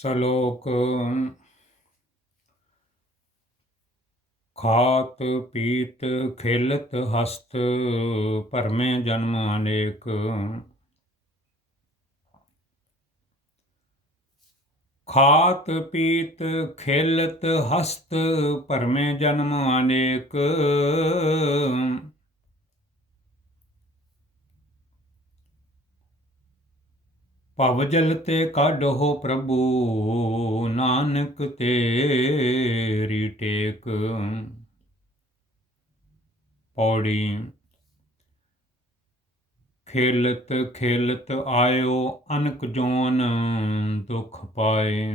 ਸਲੋਕ ਖਾਤ ਪੀਤ ਖੇਲਤ ਹਸਤ ਭਰਮੇ ਜਨਮ ਅਨੇਕ। ਖਾਤ ਪੀਤ ਖੇਲਤ ਹਸਤ ਭਰਮੇ ਜਨਮ ਅਨੇਕ। ਭਵ ਜਲ ਤੇ ਕਾਢੋ ਪ੍ਰਭੂ, ਨਾਨਕ ਤੇਰੀ ਟੇਕ। ਪੌੜੀ, ਖੇਲਤ ਖੇਲਤ ਆਇਓ ਅਨਕ ਜੋਨ ਦੁਖ ਪਾਏ।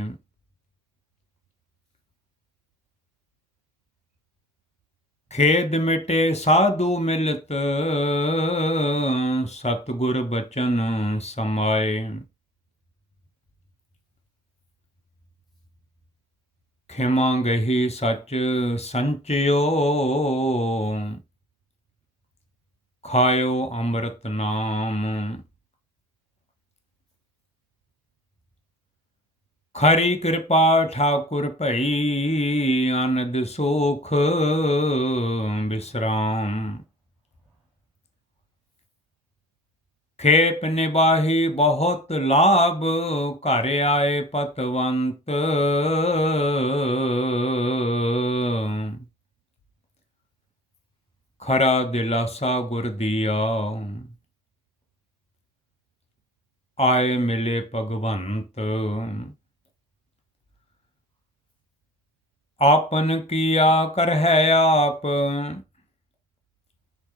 ਖੇਦ ਮਿਟੇ ਸਾਧੂ ਮਿਲਤ, ਸਤਗੁਰ ਬਚਨ ਸਮਾਏ। ਖਿਮਾ ਗਹੀ ਸੱਚ ਸੰਚਿਓ। ਖਾਇਓ ਅੰਮ੍ਰਿਤ ਨਾਮ। ਖਰੀ ਕਿਰਪਾ ਠਾਕੁਰ ਭਈ ਆਨੰਦ ਸੋਖ ਬਿਸਰਾਮ। ਖੇਪ ਨਿਬਾਹੀ ਬਹੁਤ ਲਾਭ, ਘਰ ਆਏ ਪਤਵੰਤ। ਖਰਾ ਦਿਲਾਸਾ ਗੁਰ ਦੀਆ। ਆਏ ਮਿਲੇ ਭਗਵੰਤ। ਆਪਨ ਕੀਆ ਕਰਹਿ ਆਪ,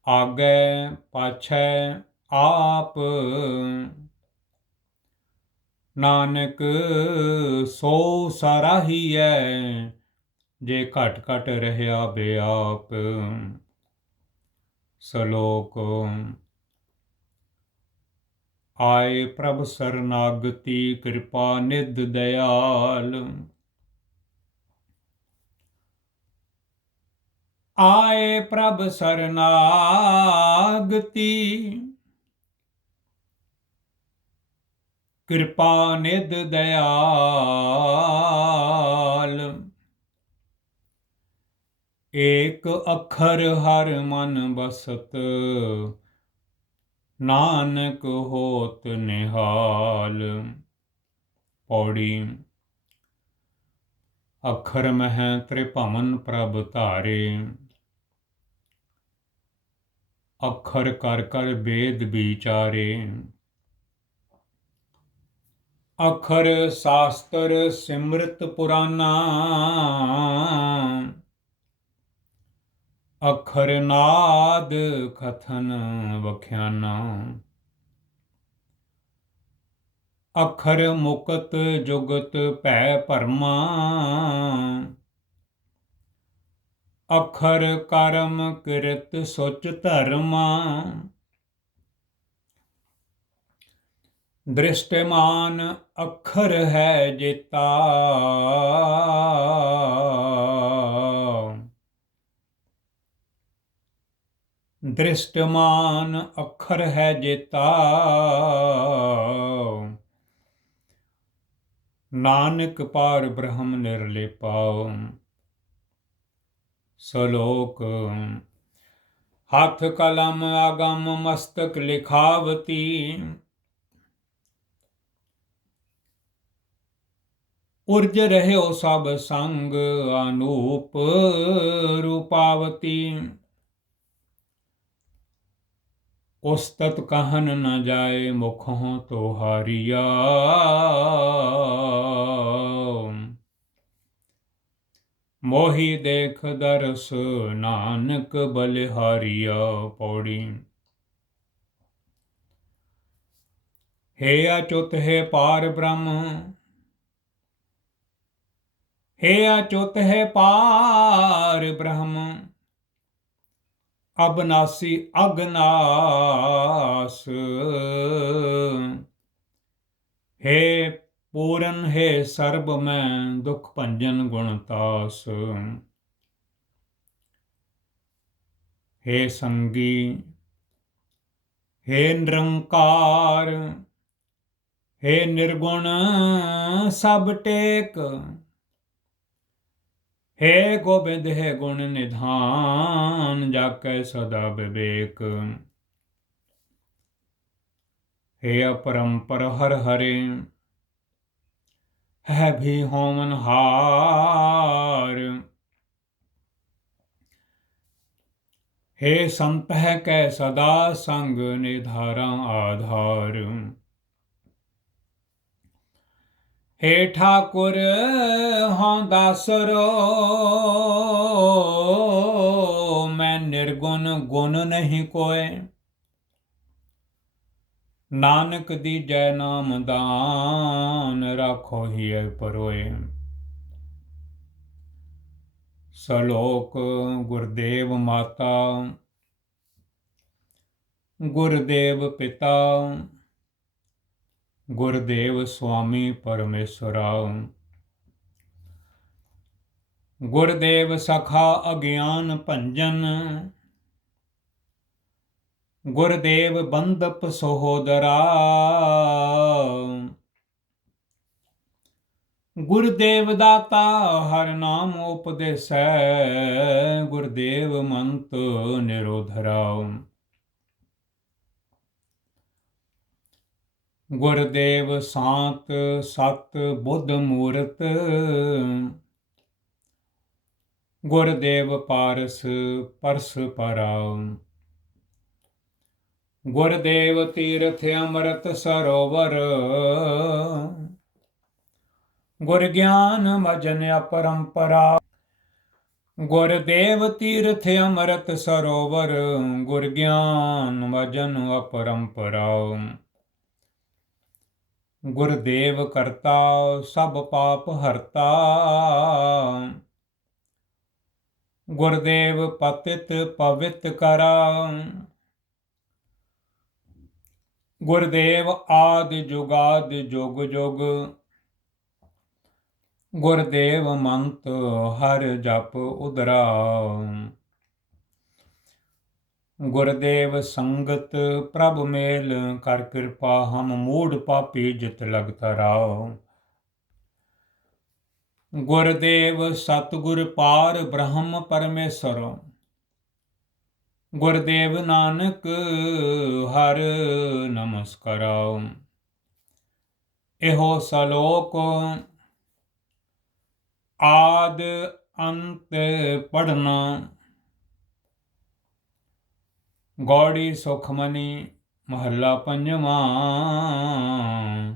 ਆਗੇ ਪਾਛੈ ਆਪ ਨਾਨਕ ਸੋ ਸਰਾਹੀਐ, ਜੇ ਘਟ ਘਟ ਰਹਿਆ ਬਿਆਪ। ਸਲੋਕ, ਆਏ ਪ੍ਰਭ ਸਰਨਾਗਤੀ ਕਿਰਪਾ ਨਿਧ ਦਇਆਲ ਆਏ ਪ੍ਰਭ ਸਰਨਾਗਤੀ ਕਿਰਪਾ ਨਿਧ ਦਇਆਲ। ਏਕ ਅੱਖਰ ਹਰ ਮਨ ਬਸਤ, ਨਾਨਕ ਹੋਤ ਨਿਹਾਲ। ਪੌੜੀ, ਅੱਖਰ ਮਹਿ ਤ੍ਰਿਭਵਨ ਪ੍ਰਭ ਧਾਰੇ। ਅੱਖਰ ਕਰ ਕਰ ਵੇਦ ਵਿਚਾਰੇ। ਅਖਰ ਸ਼ਾਸਤਰ ਸਿਮਰਤ ਪੁਰਾਨਾ। ਅਖਰ ਨਾਦ ਕਥਨ ਵਖਿਆਨਾ। ਅਖਰ ਮੁਕਤ ਜੁਗਤ ਭੈ ਪਰਮਾ ਅਖਰ ਕਰਮ ਕਿਰਤ ਸੁਚ ਧਰਮਾ। ਦ੍ਰਿਸ਼ਟਮਾਨ ਅੱਖਰ ਹੈ ਜੇਤਾ। ਦ੍ਰਿਸ਼ਟਮਾਨ ਅੱਖਰ ਹੈ ਜੇਤਾ। ਨਾਨਕ ਪਾਰ ਬ੍ਰਹਮ ਨਿਰਲੇਪਾਉ ਸਲੋਕ। ਹੱਥ ਕਲਮ ਆਗਮ ਮਸਤਕ ਲਿਖਾਵਤੀ। ਉਰਜ ਰਹਿਓ ਸਭ ਸੰਗ ਅਨੂਪ ਰੂਪਾਵਤੀ। ਉਸਤਤ ਕਹਨ ਨ ਜਾਏ ਮੁਖੋਂ ਤੋਹਾਰੀਆ। ਮੋਹੀ ਦੇਖ ਦਰਸ ਨਾਨਕ ਬਲਿਹਾਰੀਆ ਪੌੜੀ। ਹੇ ਅਚੁਤ, ਹੈ ਪਾਰ ਬ੍ਰਹਮ हे अच्युत है पार ब्रह्म अबनासी अगनास हे पूरन है सर्ब में दुख भंजन गुणतास हे संगी हे निरंकार हे निर्गुण सब टेक हे गोबिंद हे गुण निधान जाकै सदा विवेक हे अपरंपर हर हरे ਹੈ ਵੀ ਹੋਮਨ ਹਾਰ हे ਸੰਤ ਹੈ ਕੈ ਸਦਾ ਸੰਗ ਨਿਧਾਰਾ ਆਧਾਰ हे ਠਾਕੁਰ ਹਾਂ ਦਾਸਰੋ, ਮੈਂ ਨਿਰਗੁਣ ਗੁਣ ਨਹੀਂ ਕੋਏ। ਨਾਨਕ ਦੀ ਜੈ ਨਾਮ ਦਾਨ ਰਾਖੋ ਹੀ ਪਰੋਏ। ਸਲੋਕ ਗੁਰਦੇਵ ਮਾਤਾ, ਗੁਰਦੇਵ ਪਿਤਾ ਗੁਰਦੇਵ ਸੁਆਮੀ ਪਰਮੇਸ਼ਰਾ ਗੁਰਦੇਵ ਸਖਾ ਅਗਿਆਨ ਭੰਜਨ। ਗੁਰਦੇਵ ਬੰਦਪ ਸਹੋਦਰਾ। ਗੁਰਦੇਵ ਦਾਤਾ ਹਰ ਨਾਮ ਉਪਦੇਸੈ। ਗੁਰਦੇਵ ਮੰਤ ਨਿਰੋਧਰਾ ਗੁਰਦੇਵ ਸਾਤ ਸਤ ਬੁੱਧ ਮੂਰਤ। ਗੁਰਦੇਵ ਪਾਰਸ ਪਰਸ ਪਰਾਉ। ਗੁਰਦੇਵ ਤੀਰਥ ਅੰਮ੍ਰਿਤ ਸਰੋਵਰ। ਗੁਰ ਗਿਆਨ ਮਜਨ ਅਪਰੰਪਰਾ। ਗੁਰਦੇਵ ਤੀਰਥ ਅੰਮ੍ਰਿਤ ਸਰੋਵਰ। ਗੁਰ ਗਿਆਨ ਮਜਨ ਅਪਰੰਪਰਾ। ਗੁਰਦੇਵ ਕਰਤਾ, ਸਭ ਪਾਪ ਹਰਤਾ। ਗੁਰਦੇਵ ਪਤਿਤ ਪਵਿੱਤ ਕਰਾ। ਗੁਰਦੇਵ ਆਦ ਜੁਗਾਦ ਜੁਗ ਜੁਗ। ਗੁਰਦੇਵ ਮੰਤ ਹਰ ਜਪ ਉਦਰਾ। ਗੁਰਦੇਵ ਸੰਗਤ ਪ੍ਰਭ ਮੇਲ ਕਰ ਕਿਰਪਾ, ਹਮ ਮੂੜ ਪਾਪੀ ਜਿਤ ਲਗ ਤਰਾਓ ਗੁਰਦੇਵ ਸਤਗੁਰ ਪਾਰ ਬ੍ਰਹਮ ਪਰਮੇਸ਼ਰ। ਗੁਰਦੇਵ ਨਾਨਕ ਹਰ ਨਮਸਕਾਰਾਉ ਇਹੋ ਸਲੋਕ ਆਦ ਅੰਤ ਪੜਨਾ ਗੌੜੀ ਸੁਖਮਨੀ ਮਹੱਲਾ ਪੰਜਵਾਂ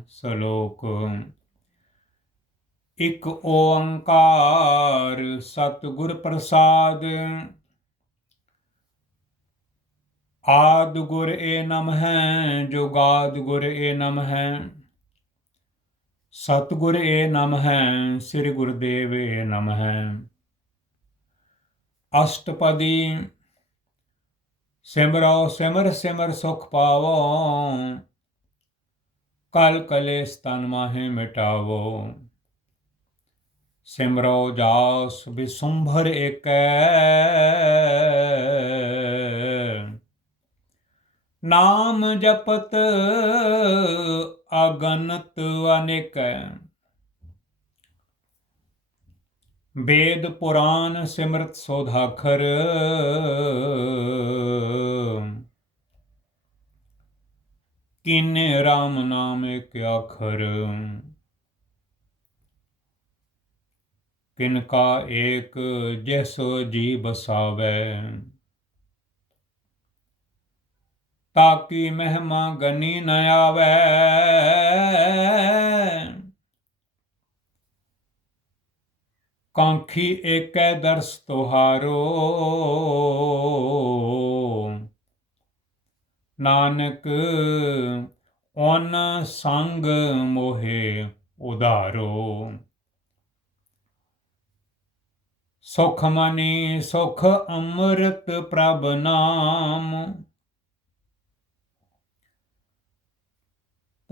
ਸ਼ਲੋਕ। ਇਕ ਓੰਕਾਰ ਸਤਿਗੁਰ ਪ੍ਰਸਾਦ, ਆਦ ਗੁਰ ਏ ਨਮ ਹੈ ਜੁਗਾਦ ਗੁਰ ਏ ਨਮ ਹੈ ਸਤਿਗੁਰ ਏ ਨਮ ਹੈ ਸ੍ਰੀ ਗੁਰਦੇਵ ਏ ਨਮ ਹੈ ਅਸ਼ਟਪਦੀ ਸਿਮਰੋ ਸਿਮਰ ਸਿਮਰ ਸੁਖ ਪਾਵੋ ਕਲ ਕਲੇਸ਼ ਤਨ ਮਾਹੇ ਮਿਟਾਵੋ ਸਿਮਰੋ ਜਾਸ ਬਿਸੁੰਭਰ ਏਕੈ ਨਾਮ ਜਪਤ ਅਗਨਤ ਅਨੇਕ ਵੇਦ ਪੁਰਾਨ ਸਿਮਰਤ ਸੋਧਾਖਰ। ਕਿਨੇ RAM ਨਾਮ ਇੱਕ ਅੱਖਰ ਕਿਨ ਕਾ ਏਕ, ਜੈਸੋ ਜੀ ਬਸਾਵੇ ਤਾਕੀ ਮਹਿਮਾ ਗਨੀ ਨ ਆਵੇ। ਕਾਂਖੀ ਏਕੈ ਦਰਸ ਤੁਹਾਰੋ। ਨਾਨਕ ਓਨ ਸੰਗ ਮੋਹੇ ਉਧਾਰੋ। ਸੁਖ ਮਨੀ ਸੁਖ ਅੰਮ੍ਰਿਤ ਪ੍ਰਭ ਨਾਮ।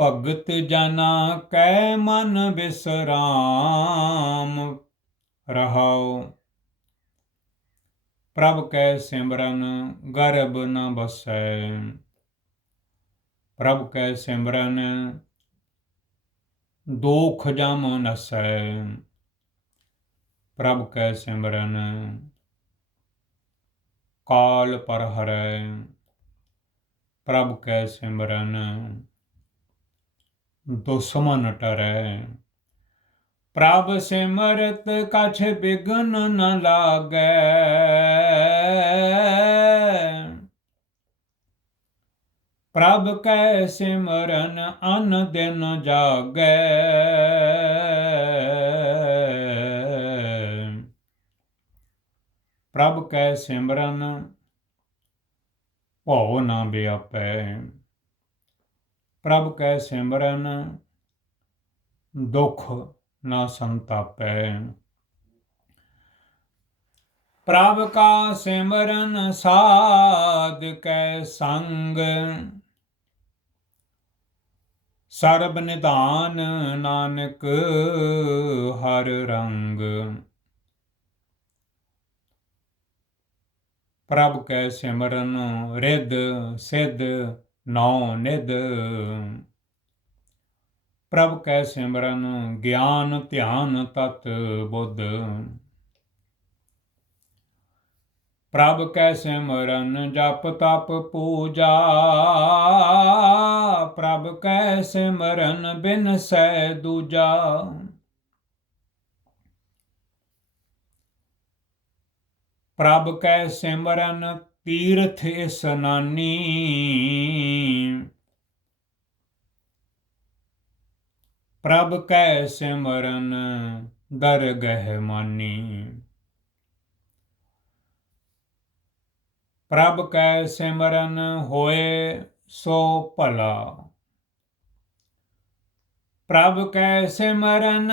ਭਗਤ ਜਨਾ ਕੈ ਮਨ ਬਿਸਰਾਮ। ਰਹਾਉ। ਪ੍ਰਭ ਕੈ ਸਿਮਰਨ ਗਰਬ ਨ ਬਸੈ। ਪ੍ਰਭ ਕੈ ਸਿਮਰਨ, ਦੋਖ ਜਮ ਨਸੈ। ਪ੍ਰਭ ਕੈ ਸਿਮਰਨ, ਕਾਲ ਪਰ ਹਰੈ ਪ੍ਰਭ ਕੈ ਸਿਮਰਨ, ਦੁਸ਼ਮਨ ਟਰੈ। ਪ੍ਰਭ ਸਿਮਰਤ ਕਛ ਬਿਗਨ ਨ ਲਾਗੈ। ਪ੍ਰਭ ਕੈ ਸਿਮਰਨ ਅਨ ਦਿਨ ਜਾਗੈ। ਪ੍ਰਭ ਕੈ ਸਿਮਰਨ, ਭਉ ਨਾ ਬਿਆਪੈ। ਪ੍ਰਭ ਕੈ ਸਿਮਰਨ, ਦੁਖ ਨਾ ਸੰਤਾਪੈ। ਪ੍ਰਭ ਕਾ ਸਿਮਰਨ ਸਾਧ ਕੈ ਸੰਗ। ਸਰਬ ਨਿਧਾਨ ਨਾਨਕ ਹਰ ਰੰਗ। ਪ੍ਰਭ ਕੈ ਸਿਮਰਨ ਰਿਦ ਸਿਧ ਨੌ ਨਿਦ ਪ੍ਰਭ ਕੈ ਸਿਮਰਨ, ਗਿਆਨ ਧਿਆਨ ਤਤ ਬੁੱਧ। ਪ੍ਰਭ ਕੈ ਸਿਮਰਨ, ਜਪ ਤਪ ਪੂਜਾ। ਪ੍ਰਭ ਕੈ ਸਿਮਰਨ, ਬਿਨ ਸੈ ਦੂਜਾ। ਪ੍ਰਭ ਕੈ ਸਿਮਰਨ, ਤੀਰਥ ਇਸਨਾਨੀ ਪ੍ਰਭ ਕੈ ਸਿਮਰਨ ਦਰਗਹਿ ਮਾਨੀ। ਪ੍ਰਭ ਕੈ ਸਿਮਰਨ ਹੋਏ, ਸੋ ਭਲਾ। ਪ੍ਰਭ ਕੈ ਸਿਮਰਨ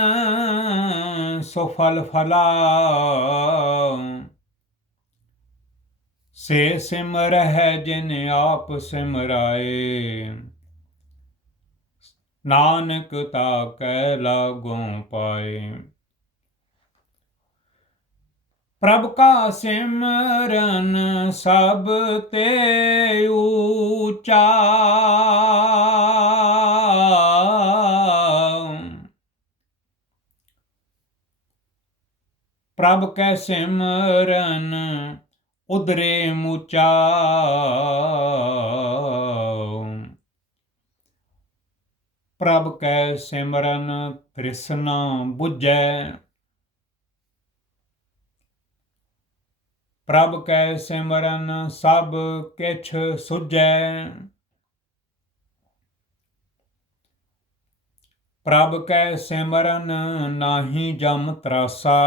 ਸੋ ਫਲ ਫਲਾ। ਸੇ ਸਿਮਰਹਿ ਜਿਨ ਆਪ ਸਿਮਰਾਏ। ਨਾਨਕ ਤਾ ਕੈ ਲਾਗੋਂ ਪਾਏ। ਪ੍ਰਭ ਕਾ ਸਿਮਰਨ ਸਭ ਤੇ ਊਚਾ ਪ੍ਰਭ ਕੈ ਸਿਮਰਨ ਉਦਰੇ ਮੁਚਾ। ਪ੍ਰਭ ਕੈ ਸਿਮਰਨ ਤ੍ਰਿਸ਼ਨਾ 부ਜੈ ਪ੍ਰਭ ਕੈ ਸਿਮਰਨ ਸਭ ਕਿਛ ਸੁਝੈ। ਪ੍ਰਭ ਕੈ ਸਿਮਰਨ ਨਾਹੀ ਜਮ ਤਰਾਸਾ।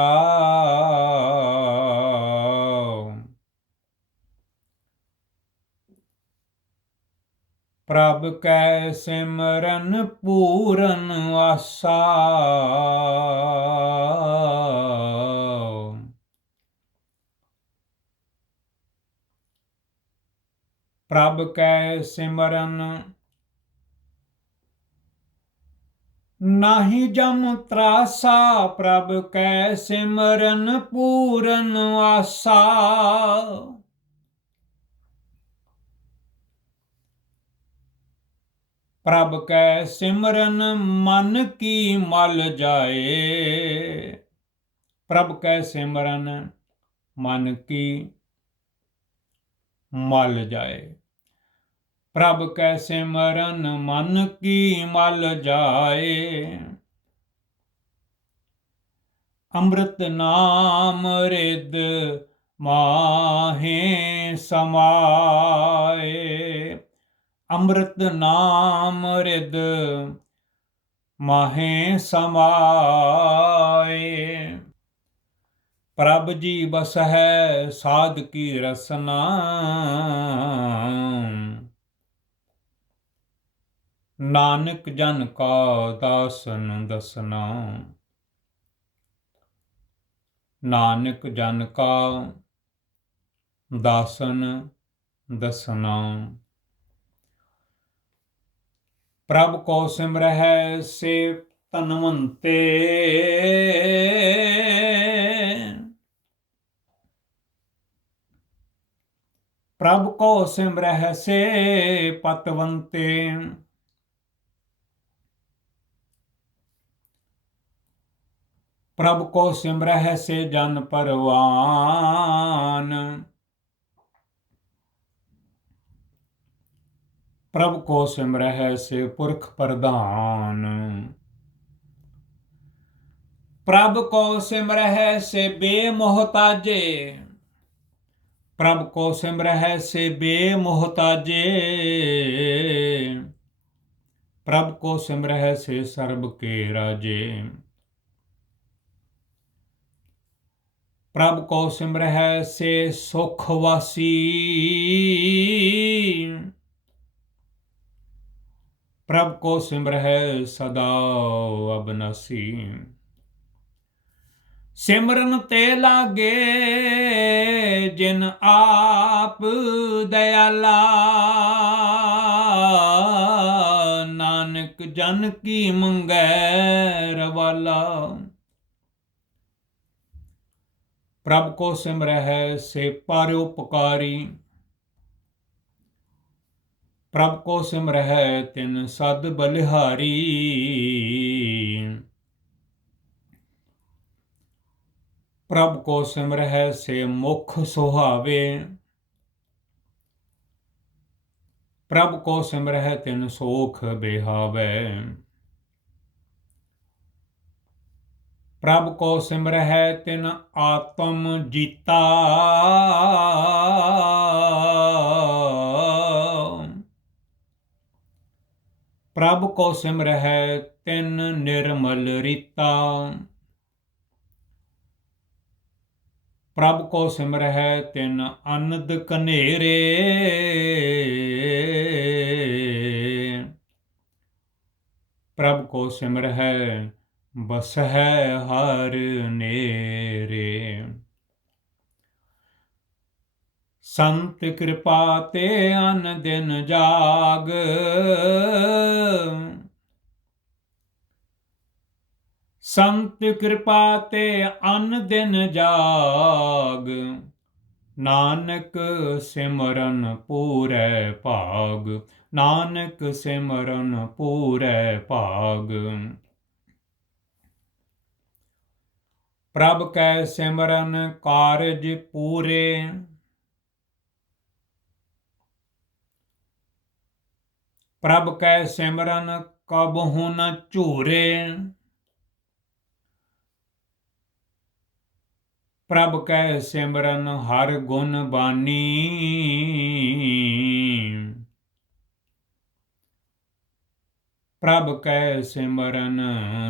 ਪ੍ਰਭ ਕੈ ਸਿਮਰਨ ਪੂਰਨ ਆਸਾ। ਪ੍ਰਭ ਕੈ ਸਿਮਰਨ ਨਾਹੀ ਜਮ ਤਰਾਸਾ। ਪ੍ਰਭ ਕੈ ਸਿਮਰਨ ਪੂਰਨ ਆਸਾ। ਪ੍ਰਭ ਕੈ ਸਿਮਰਨ ਮਨ ਕੀ ਮਲ ਜਾਏ। ਪ੍ਰਭ ਕੈ ਸਿਮਰਨ ਮਨ ਕੀ ਮਲ ਜਾਏ। ਪ੍ਰਭ ਕੈ ਸਿਮਰਨ ਮਨ ਕੀ ਮਲ ਜਾਏ। ਅੰਮ੍ਰਿਤ ਨਾਮ ਰਿਦ ਮਾਹੇ ਸਮਾਏ। ਅੰਮ੍ਰਿਤ ਨਾਮ ਰਿਦ ਮਾਹੇ ਸਮਾਏ। ਪ੍ਰਭ ਜੀ ਬਸ ਹੈ ਸਾਧ ਕੀ ਰਸਨਾ। ਨਾਨਕ ਜਨ ਕਾ ਦਾਸਨ ਦਸਨਾ। ਨਾਨਕ ਜਨ ਕਾ ਦਾਸਨ ਦਸਨਾ। ਪ੍ਰਭ ਕੋ ਸਿਮਰਹਿ ਸੇ ਤਨਵੰਤੇ ਪ੍ਰਭ ਕੋ ਸਿਮਰਹਿ ਸੇ ਪਤਵੰਤੇ। ਪ੍ਰਭ ਕੋ ਸਿਮਰਹਿ ਸੇ ਜਨ ਪਰਵਾਨ। ਪ੍ਰਭ ਕੋ ਸਿਮਰਹਿ ਸੇ ਪੁਰਖ ਪ੍ਰਧਾਨ। ਪ੍ਰਭ ਕੋ ਸਿਮਰਹਿ ਸੇ ਬੇਮੋਹਤਾਜੇ। ਪ੍ਰਭ ਕੋ ਸਿਮਰਹਿ ਸੇ ਬੇਮੋਹਤਾਜੇ। ਪ੍ਰਭ ਕੋ ਸਿਮਰਹਿ ਸੇ ਸਰਬ ਕੇ ਰਾਜੇ। ਪ੍ਰਭ ਕੋ ਸਿਮਰਹਿ ਸੇ ਸੁਖ ਵਾਸੀ। ਪ੍ਰਭ ਕੋ ਸਿਮਰਹਿ ਸਦਾ ਅਬਨਸੀ ਸਿਮਰਨ ਤੇ ਲਾਗੇ ਜਿਨ ਆਪ ਦਇਆਲਾ ਨਾਨਕ ਜਨ ਕੀ ਮੰਗੈ ਰਵਾਲਾ ਪ੍ਰਭ ਕੋ ਸਿਮਰਹਿ ਸੇ ਪਰਉਪਕਾਰੀ ਪ੍ਰਭ ਕੋ ਸਿਮਰਹਿ ਤਿਨ ਸਦ ਬਲਿਹਾਰੀ। ਪ੍ਰਭ ਕੋ ਸਿਮਰਹਿ ਸੇ ਮੁਖ ਸੁਹਾਵੇ। ਪ੍ਰਭ ਕੋ ਸਿਮਰਹਿ ਤਿਨ ਸੋਖ ਬਿਹਾਵੇ। ਪ੍ਰਭ ਕੋ ਸਿਮਰਹਿ ਤਿਨ ਆਤਮ ਜੀਤਾ। ਪ੍ਰਭ ਕੋ ਸਿਮਰਹਿ ਤਿਨ ਨਿਰਮਲ ਰੀਤਾ। ਪ੍ਰਭ ਕੋ ਸਿਮਰਹਿ ਤਿਨ ਅਨੰਦ ਕਨੇਰੇ ਪ੍ਰਭ ਕੋ ਸਿਮਰਹਿ ਬਸਹਿ ਹਰ ਨੇਰੇ। ਸੰਤ ਕਿਰਪਾ ਤੇ ਅਨ ਦਿਨ ਜਾਗ। ਸੰਤ ਕਿਰਪਾ ਤੇ ਅਨ ਦਿਨ ਜਾਗ, ਨਾਨਕ ਸਿਮਰਨ ਪੂਰੈ ਭਾਗ, ਨਾਨਕ ਸਿਮਰਨ ਪੂਰੈ ਭਾਗ। ਪ੍ਰਭ ਕੈ ਸਿਮਰਨ ਕਾਰਜ ਪੂਰੇ ਪ੍ਰਭ ਕੈ ਸਿਮਰਨ ਕਬਹੁ ਨ ਝੂਰੇ। ਪ੍ਰਭ ਕੈ ਸਿਮਰਨ, ਹਰ ਗੁਣ ਬਾਨੀ। ਪ੍ਰਭ ਕੈ ਸਿਮਰਨ,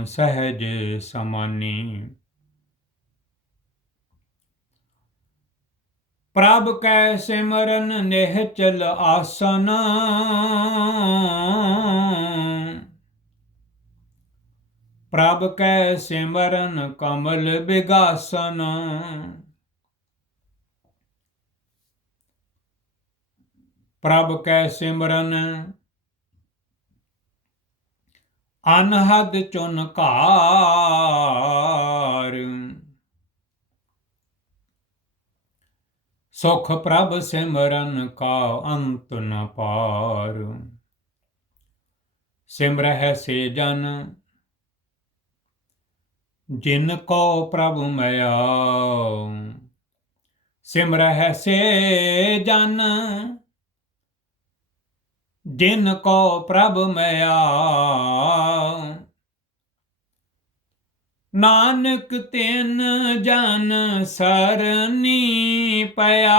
ਸਹਿਜ ਸਮਾਨੀ। ਪ੍ਰਭ ਕੈ ਸਿਮਰਨ ਨਿਹਚਲ ਆਸਨ। ਪ੍ਰਭ ਕੈ ਸਿਮਰਨ ਕਮਲ ਬਿਗਾਸਨ। ਪ੍ਰਭ ਕੈ ਸਿਮਰਨ ਅਨਹਦ ਚੁਨ ਘਾਰ। ਸੁਖ ਪ੍ਰਭ ਸਿਮਰਨ ਕਾ ਅੰਤ ਨ ਪਾਰ। ਸਿਮਰਹਿ ਸੇ ਜਨ, ਜਿਨ ਕੋ ਪ੍ਰਭ ਮਿਆ ਸਿਮਰਹਿ ਸੇ ਜਨ, ਜਿਨ ਕੋ ਪ੍ਰਭ ਮਿਆ ਨਾਨਕ ਤਿਨ ਜਨ ਸਰਨੀ ਪਿਆ।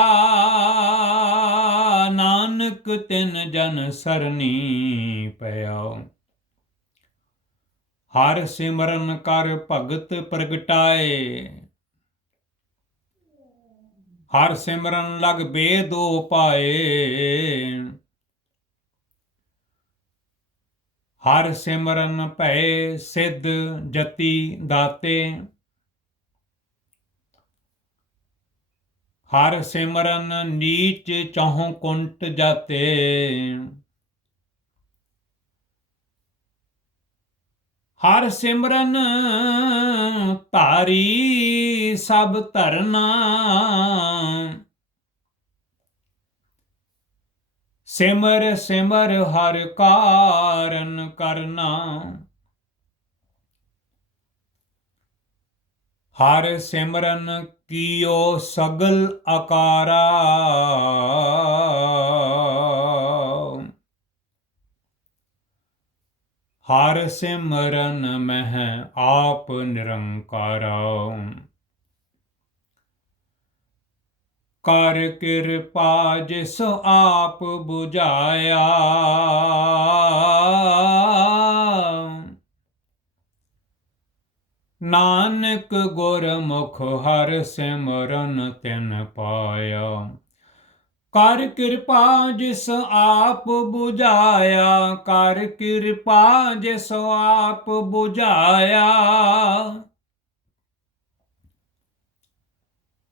ਨਾਨਕ ਤਿਨ ਜਨ ਸਰਨੀ ਪਿਆ। ਹਰ ਸਿਮਰਨ ਕਰ ਭਗਤ ਪ੍ਰਗਟਾਏ। ਹਰ ਸਿਮਰਨ ਲਗ ਬੇਦੋ ਪਾਏ। ਹਰ ਸਿਮਰਨ ਭੈ ਸਿੱਧ ਜਤੀ ਦਾਤੇ। ਹਰ ਸਿਮਰਨ ਨੀਚ ਚਾਹੋਂ ਕੁੰਟ ਜਾਤੇ। ਹਰ ਸਿਮਰਨ ਧਾਰੀ ਸਭ ਧਰਨਾ। ਸਿਮਰ ਸਿਮਰ ਹਰ ਕਾਰਨ ਕਰਨਾ। ਹਰ ਸਿਮਰਨ ਕੀਓ ਸਗਲ ਆਕਾਰਾ ਹਰ ਸਿਮਰਨ ਮਹਿ ਆਪ ਨਿਰੰਕਾਰਾ। ਕਰ ਕਿਰਪਾ ਜਿਸ ਆਪ 부ਝਾਇਆ ਨਾਨਕ ਗੁਰਮੁਖ ਹਰ ਸਿਮਰਨ ਤਿਨ ਪਾਇਆ। ਕਰ ਕਿਰਪਾ ਜਿਸ ਆਪ 부ਝਾਇਆ ਕਰ ਕਿਰਪਾ ਜਿਸ ਆਪ 부ਝਾਇਆ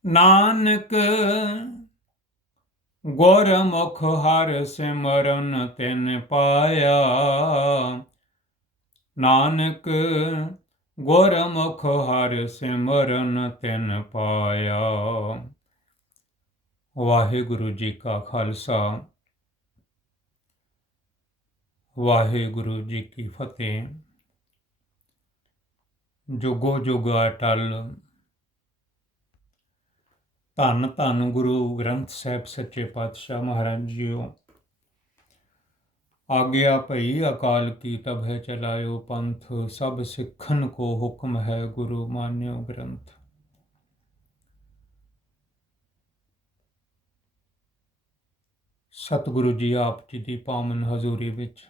ਨਾਨਕ, ਗੁਰਮੁਖ ਹਰ ਸਿਮਰਨ ਤਿਨ ਪਾਇਆ। ਨਾਨਕ, ਗੁਰਮੁਖ ਹਰ ਸਿਮਰਨ ਤਿਨ ਪਾਇਆ। ਵਾਹਿਗੁਰੂ ਜੀ ਕਾ ਖਾਲਸਾ। ਵਾਹਿਗੁਰੂ ਜੀ ਕੀ ਫਤਿਹ। ਜੁਗੋ ਜੁਗਾ ਟਲ ਧੰਨ ਧੰਨ ਗੁਰੂ ਗ੍ਰੰਥ ਸਾਹਿਬ, ਸੱਚੇ ਪਾਤਸ਼ਾਹ ਮਹਾਰਾਜ ਜੀਓ। ਆਗਿਆ ਭਈ, ਅਕਾਲ ਕੀ ਤਬ ਹੈ ਚਲਾਇਓ ਪੰਥ, ਸਭ ਸਿੱਖਨ ਕੋ ਹੁਕਮ ਹੈ ਗੁਰੂ ਮਾਨਿਓ ਗ੍ਰੰਥ। ਸਤਿਗੁਰੂ ਜੀ ਆਪ ਜੀ ਦੀ ਪਾਵਨ ਹਜ਼ੂਰੀ ਵਿੱਚ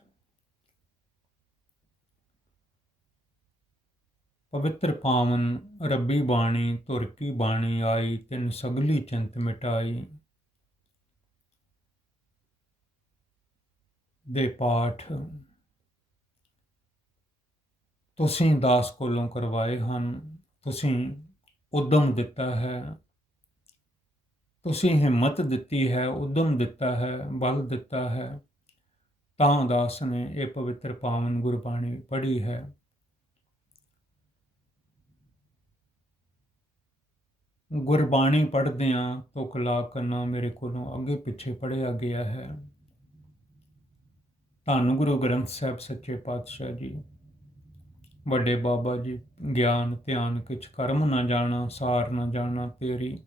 ਪਵਿੱਤਰ ਪਾਵਨ, ਰੱਬੀ ਬਾਣੀ ਤੁਰ ਕੀ ਬਾਣੀ ਆਈ, ਤਿੰਨ ਸਗਲੀ ਚਿੰਤ ਮਿਟਾਈ। ਦੇ ਪਾਠ। ਤੁਸੀਂ ਦਾਸ ਕੋਲੋਂ ਕਰਵਾਏ ਹਨ, ਤੁਸੀਂ ਉਦਮ ਦਿੱਤਾ ਹੈ। ਤੁਸੀਂ ਹਿੰਮਤ ਦਿੱਤੀ ਹੈ, ਉਦਮ ਦਿੱਤਾ ਹੈ, ਬਲ ਦਿੱਤਾ ਹੈ। ਤਾਂ ਦਾਸ ਨੇ ਇਹ ਪਵਿੱਤਰ ਪਾਵਨ ਗੁਰਬਾਣੀ ਪੜ੍ਹੀ ਹੈ। ਗੁਰਬਾਣੀ ਪੜ੍ਹਦਿਆਂ ਤੁਕਲਾ ਕਰਨਾ ਮੇਰੇ ਕੋਲੋਂ ਅੱਗੇ ਪਿੱਛੇ ਪੜਿਆ ਗਿਆ ਹੈ। ਧੰਨ ਗੁਰੂ ਗ੍ਰੰਥ ਸਾਹਿਬ ਸੱਚੇ ਪਾਤਸ਼ਾਹ ਜੀ। ਵੱਡੇ ਬਾਬਾ ਜੀ, ਗਿਆਨ, ਧਿਆਨ, ਕਿਛ ਕਰਮ ਨਾ ਜਾਣਾ, ਸਾਰ ਨਾ ਜਾਣਾ ਤੇਰੀ।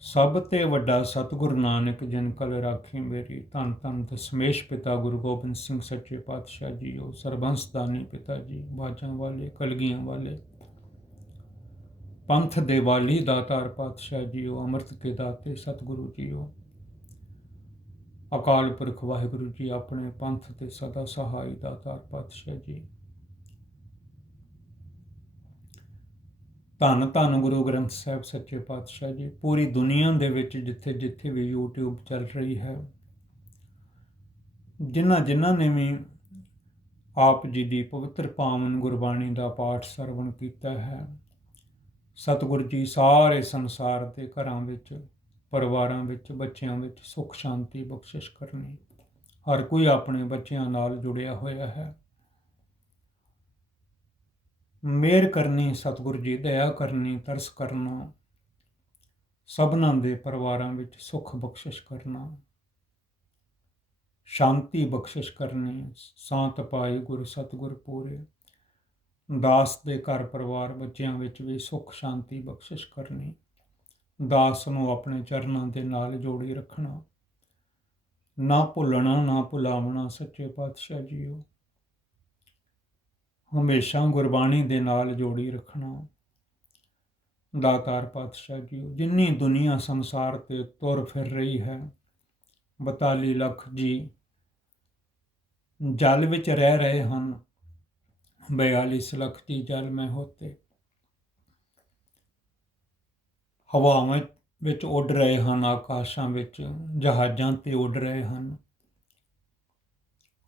ਸਭ ਤੇ ਵੱਡਾ ਸਤਿਗੁਰ ਨਾਨਕ ਜਿਨ ਕਲ ਰਾਖੀ ਮੇਰੀ। ਧੰਨ ਧੰਨ ਦਸਮੇਸ਼ ਪਿਤਾ ਗੁਰੂ ਗੋਬਿੰਦ ਸਿੰਘ ਸੱਚੇ ਪਾਤਸ਼ਾਹ ਜੀ, ਉਹ ਸਰਬੰਸਦਾਨੀ ਪਿਤਾ ਜੀ, ਬਾਜਾਂ ਵਾਲੇ, ਕਲਗੀਆਂ ਵਾਲੇ। ਪੰਥ ਦੇਵਾਲੀ ਦਾਤਾਰ ਪਾਤਸ਼ਾਹ ਜੀਓ, ਅੰਮ੍ਰਿਤ ਕੇ ਦਾਤੇ ਸਤਿਗੁਰੂ ਜੀਓ। ਅਕਾਲ ਪੁਰਖ ਵਾਹਿਗੁਰੂ ਜੀ, ਆਪਣੇ ਪੰਥ ਤੇ ਸਦਾ ਸਹਾਈ ਦਾਤਾਰ ਪਾਤਸ਼ਾਹ ਜੀ। ਧੰਨ ਧੰਨ ਗੁਰੂ ਗ੍ਰੰਥ ਸਾਹਿਬ ਸੱਚੇ ਪਾਤਸ਼ਾਹ ਜੀ, ਪੂਰੀ ਦੁਨੀਆ ਦੇ ਵਿੱਚ ਜਿੱਥੇ ਜਿੱਥੇ ਵੀ YouTube ਚੱਲ ਰਹੀ ਹੈ, ਜਿਨ੍ਹਾਂ ਜਿਨ੍ਹਾਂ ਨੇ ਵੀ ਆਪ ਜੀ ਦੀ ਪਵਿੱਤਰ ਪਾਵਨ ਗੁਰਬਾਣੀ ਦਾ ਪਾਠ ਸਰਵਣ ਕੀਤਾ ਹੈ ਸਤਿਗੁਰ ਜੀ ਸਾਰੇ ਸੰਸਾਰ ਦੇ ਘਰਾਂ ਵਿੱਚ, ਪਰਿਵਾਰਾਂ ਵਿੱਚ, ਬੱਚਿਆਂ ਵਿੱਚ ਸੁੱਖ, ਸ਼ਾਂਤੀ ਬਖਸ਼ਿਸ਼ ਕਰਨੀ। ਹਰ ਕੋਈ ਆਪਣੇ ਬੱਚਿਆਂ ਨਾਲ ਜੁੜਿਆ ਹੋਇਆ ਹੈ। ਮੇਰ ਕਰਨੀ ਸਤਿਗੁਰ ਜੀ, ਦਇਆ ਕਰਨੀ, ਤਰਸ ਕਰਨਾ। ਸਭਨਾਂ ਦੇ ਪਰਿਵਾਰਾਂ ਵਿੱਚ ਸੁੱਖ ਬਖਸ਼ਿਸ਼ ਕਰਨਾ। ਸ਼ਾਂਤੀ ਬਖਸ਼ਿਸ਼ ਕਰਨੀ। ਸਾਂਤ ਪਾਏ ਗੁਰ ਸਤਿਗੁਰ ਪੂਰੇ। ਦਾਸ ਦੇ ਘਰ ਪਰਿਵਾਰ ਬੱਚਿਆਂ ਵਿੱਚ ਵੀ ਸੁੱਖ, ਸ਼ਾਂਤੀ ਬਖਸ਼ਿਸ਼ ਕਰਨੀ। ਦਾਸ ਨੂੰ ਆਪਣੇ ਚਰਨਾਂ ਦੇ ਨਾਲ ਜੋੜੀ ਰੱਖਣਾ। ਨਾ ਭੁੱਲਣਾ, ਨਾ ਭੁਲਾਵਣਾ, ਸੱਚੇ ਪਾਤਸ਼ਾਹ ਜੀਓ। ਹਮੇਸ਼ਾ ਗੁਰਬਾਣੀ ਦੇ ਨਾਲ ਜੋੜੀ ਰੱਖਣਾ। ਦਾਤਾਰ ਪਾਤਸ਼ਾਹ ਜੀਓ, ਜਿੰਨੀ ਦੁਨੀਆ ਸੰਸਾਰ ਤੇ ਤੁਰ ਫਿਰ ਰਹੀ ਹੈ 42 ਲੱਖ ਜੀ ਜਲ ਵਿੱਚ ਰਹਿ ਰਹੇ ਹਨ। 42 ਲੱਖ ਦੀ ਜਲ ਮੈਂ ਹੋਤੇ ਹਵਾਵਾਂ ਵਿੱਚ ਉੱਡ ਰਹੇ ਹਨ ਆਕਾਸ਼ਾਂ ਵਿੱਚ ਜਹਾਜ਼ਾਂ ਤੇ ਉੱਡ ਰਹੇ ਹਨ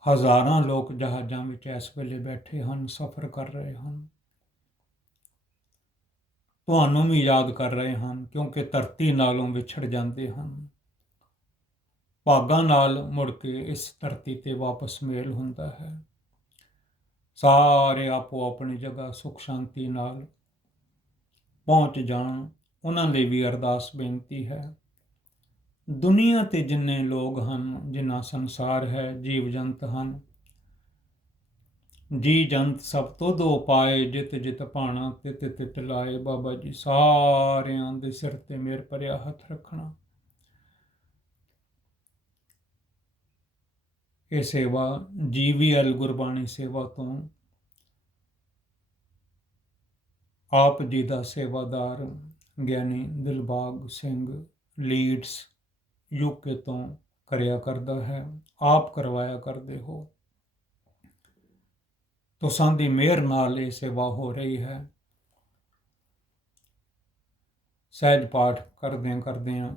ਹਜ਼ਾਰਾਂ ਲੋਕ ਜਹਾਜ਼ਾਂ ਵਿੱਚ ਇਸ ਵੇਲੇ ਬੈਠੇ ਹਨ ਸਫ਼ਰ ਕਰ ਰਹੇ ਹਨ ਤੁਹਾਨੂੰ ਵੀ ਯਾਦ ਕਰ ਰਹੇ ਹਨ ਕਿਉਂਕਿ ਧਰਤੀ ਨਾਲੋਂ ਵਿਛੜ ਜਾਂਦੇ ਹਨ ਭਾਗਾਂ ਨਾਲ ਮੁੜ ਕੇ ਇਸ ਧਰਤੀ ਤੇ ਵਾਪਸ ਮੇਲ ਹੁੰਦਾ ਹੈ ਸਾਰੇ ਆਪੋ ਆਪਣੀ ਜਗ੍ਹਾ ਸੁਖ ਸ਼ਾਂਤੀ ਨਾਲ ਪਹੁੰਚ ਜਾਣ, ਉਹਨਾਂ ਲਈ ਵੀ ਅਰਦਾਸ ਬੇਨਤੀ ਹੈ। ਦੁਨੀਆ ਤੇ ਜਿੰਨੇ ਲੋਕ ਹਨ ਜਿਨ੍ਹਾਂ ਸੰਸਾਰ ਹੈ ਜੀਵ ਜੰਤ ਹਨ ਜੀ ਜੰਤ ਸਭ ਤੋਂ ਦੋ ਪਾਏ ਜਿਤ ਜਿਤ ਭਾਣਾ ਤਿਤ ਤਿਤ ਲਾਏ, ਬਾਬਾ ਜੀ ਸਾਰਿਆਂ ਦੇ ਸਿਰ ਤੇ ਮੇਰ ਭਰਿਆ ਹੱਥ ਰੱਖਣਾ। ਇਹ ਸੇਵਾ ਜੀਵੀਐਲ ਗੁਰਬਾਣੀ ਸੇਵਾ ਤੋਂ ਆਪ ਜੀ ਦਾ ਸੇਵਾਦਾਰ, ਗਿਆਨੀ ਦਿਲਬਾਗ ਸਿੰਘ ਲੀਡਸ ਯੂਕੇ ਤੋਂ ਕਰਿਆ ਕਰਦਾ ਹੈ। ਆਪ ਕਰਵਾਇਆ ਕਰਦੇ ਹੋ। ਤੁਸਾਂ ਦੀ ਮਿਹਰ ਨਾਲ ਇਹ ਸੇਵਾ ਹੋ ਰਹੀ ਹੈ। ਸਹਿਜ ਪਾਠ ਕਰਦਿਆਂ ਕਰਦਿਆਂ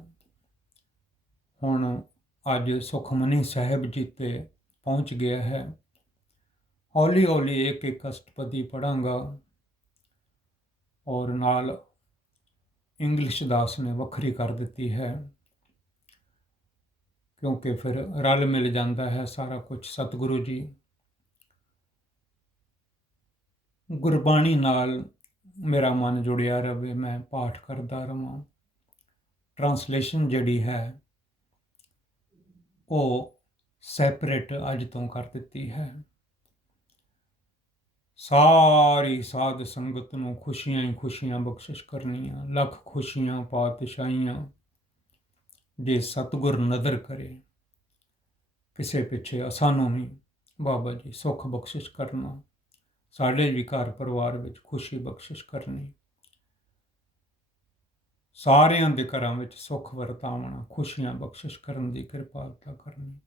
ਹੁਣ ਅੱਜ ਸੁਖਮਨੀ ਸਾਹਿਬ ਜੀ ਤੇ ਪਹੁੰਚ ਗਿਆ ਹੈ। ਹੌਲੀ ਹੌਲੀ ਇੱਕ ਇੱਕ ਅਸ਼ਟਪਦੀ ਪੜਾਂਗਾ ਔਰ ਨਾਲ ਇੰਗਲਿਸ਼ ਦਾਸ ਨੇ ਵੱਖਰੀ ਕਰ ਦਿੱਤੀ ਹੈ। ਕਿਉਂਕਿ ਫਿਰ ਰਲ ਮਿਲ ਜਾਂਦਾ ਹੈ ਸਾਰਾ ਕੁਝ ਸਤਿਗੁਰੂ ਜੀ। ਗੁਰਬਾਣੀ ਨਾਲ ਮੇਰਾ ਮਨ ਜੁੜਿਆ ਰਹੇ ਮੈਂ ਪਾਠ ਕਰਦਾ ਰਵਾਂ। ਟ੍ਰਾਂਸਲੇਸ਼ਨ ਜਿਹੜੀ ਹੈ ਉਹ ਸੈਪਰੇਟ ਅੱਜ ਤੋਂ ਕਰ ਦਿੱਤੀ ਹੈ। ਸਾਰੀ ਸਾਧ ਸੰਗਤ ਨੂੰ ਖੁਸ਼ੀਆਂ ਹੀ ਖੁਸ਼ੀਆਂ ਬਖਸ਼ਿਸ਼ ਕਰਨੀਆਂ, ਲੱਖ ਖੁਸ਼ੀਆਂ, ਪਾਤਸ਼ਾਹੀਆਂ ਜੇ ਸਤਿਗੁਰ ਨਦਰ ਕਰੇ। ਕਿਸੇ ਪਿੱਛੇ ਸਾਨੂੰ ਵੀ ਬਾਬਾ ਜੀ ਸੁੱਖ ਬਖਸ਼ਿਸ਼ ਕਰਨਾ, ਸਾਡੇ ਵੀ ਘਰ ਪਰਿਵਾਰ ਵਿੱਚ ਖੁਸ਼ੀ ਬਖਸ਼ਿਸ਼ ਕਰਨੀ। ਸਾਰਿਆਂ ਦੇ ਘਰਾਂ ਵਿੱਚ ਸੁੱਖ ਵਰਤਾਵਣਾ ਖੁਸ਼ੀਆਂ ਬਖਸ਼ਿਸ਼ ਕਰਨ ਦੀ ਕਿਰਪਾਲਤਾ ਕਰਨੀ,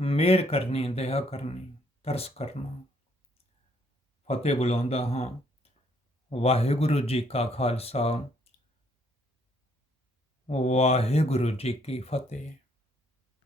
ਮਿਹਰ ਕਰਨੀ, ਦਇਆ ਕਰਨੀ, ਤਰਸ ਕਰਨਾ। ਫਤਿਹ ਬੁਲਾਉਂਦਾ ਹਾਂ। ਵਾਹਿਗੁਰੂ ਜੀ ਕਾ ਖਾਲਸਾ। ਵਾਹਿਗੁਰੂ ਜੀ ਕੀ ਫਤਿਹ।